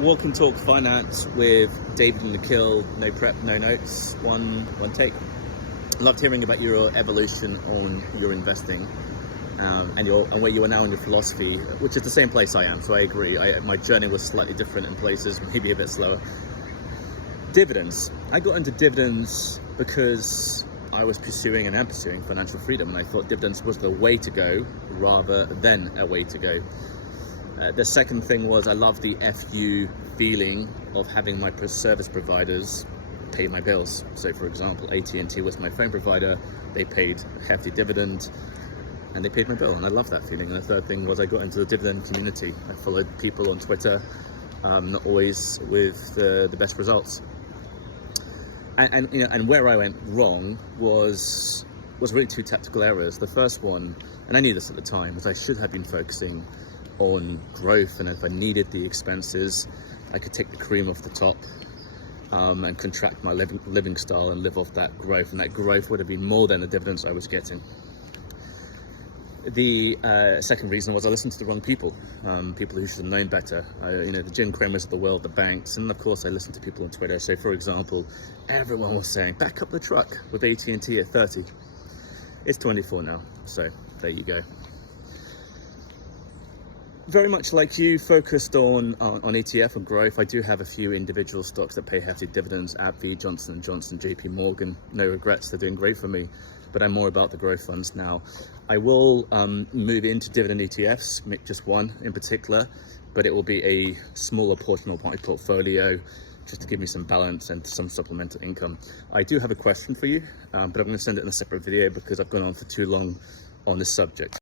Walk and Talk Finance with David and Nikhil. No prep, no notes. One take. Loved hearing about your evolution on your investing and where you are now in your philosophy, which is the same place I am. So I agree. My journey was slightly different in places, maybe a bit slower. Dividends. I got into dividends because I was pursuing and am pursuing financial freedom, and I thought dividends was the way to go rather than a way to go. The second thing was I love the FU feeling of having my service providers pay my bills. So for example, AT&T was my phone provider. They paid a hefty dividend and they paid my bill, and I love that feeling. And the third thing was I got into the dividend community. I followed people on Twitter, not always with the best results. And where I went wrong was really two tactical errors. The first one, and I knew this at the time, was I should have been focusing on growth, and if I needed the expenses, I could take the cream off the top and contract my living style and live off that growth, and that growth would have been more than the dividends I was getting. The second reason was I listened to the wrong people, people who should have known better, the Jim Cramers of the world, the banks, and of course I listened to people on Twitter. So for example, everyone was saying, back up the truck with AT&T at 30. It's 24 now, so there you go. Very much like you, focused on ETF and growth. I do have a few individual stocks that pay hefty dividends: AbbVie, Johnson & Johnson, JP Morgan. No regrets, they're doing great for me, but I'm more about the growth funds now. I will move into dividend ETFs, just one in particular, but it will be a smaller portion of my portfolio just to give me some balance and some supplemental income. I do have a question for you, but I'm going to send it in a separate video because I've gone on for too long on this subject.